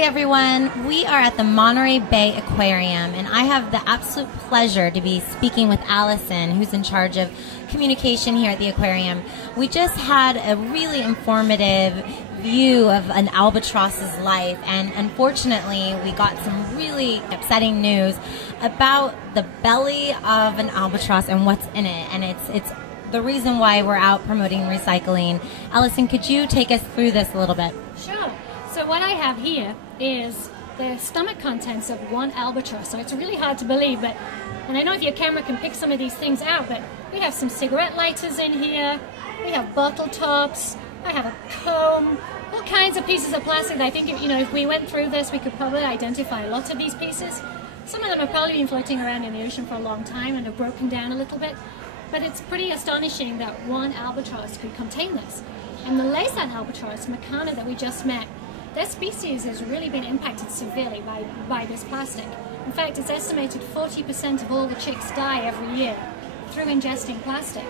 Hi everyone, we are at the Monterey Bay Aquarium and I have the absolute pleasure to be speaking with Allison, who's in charge of communication here at the aquarium. We just had a really informative view of an albatross's life, and unfortunately we got some really upsetting news about the belly of an albatross and what's in it, and it's the reason why we're out promoting recycling. Allison, could you take us through this a little bit? Sure. So what I have here is the stomach contents of one albatross. So it's really hard to believe, and I don't know if your camera can pick some of these things out, but we have some cigarette lighters in here, we have bottle tops, I have a comb, all kinds of pieces of plastic that I think if we went through this, we could probably identify lots of these pieces. Some of them have probably been floating around in the ocean for a long time and have broken down a little bit, but it's pretty astonishing that one albatross could contain this. And the Laysan albatross, Macana, that we just met, their species has really been impacted severely by this plastic. In fact, it's estimated 40% of all the chicks die every year through ingesting plastic.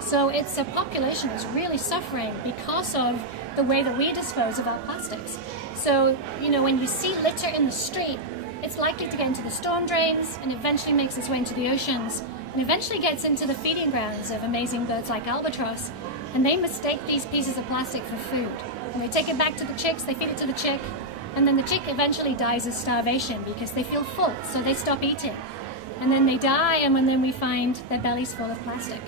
So it's a population that's really suffering because of the way that we dispose of our plastics. So, when you see litter in the street, it's likely to get into the storm drains and eventually makes its way into the oceans and eventually gets into the feeding grounds of amazing birds like albatross. And they mistake these pieces of plastic for food. And they take it back to the chicks, they feed it to the chick, and then the chick eventually dies of starvation because they feel full, so they stop eating. And then they die, and then we find their bellies full of plastic.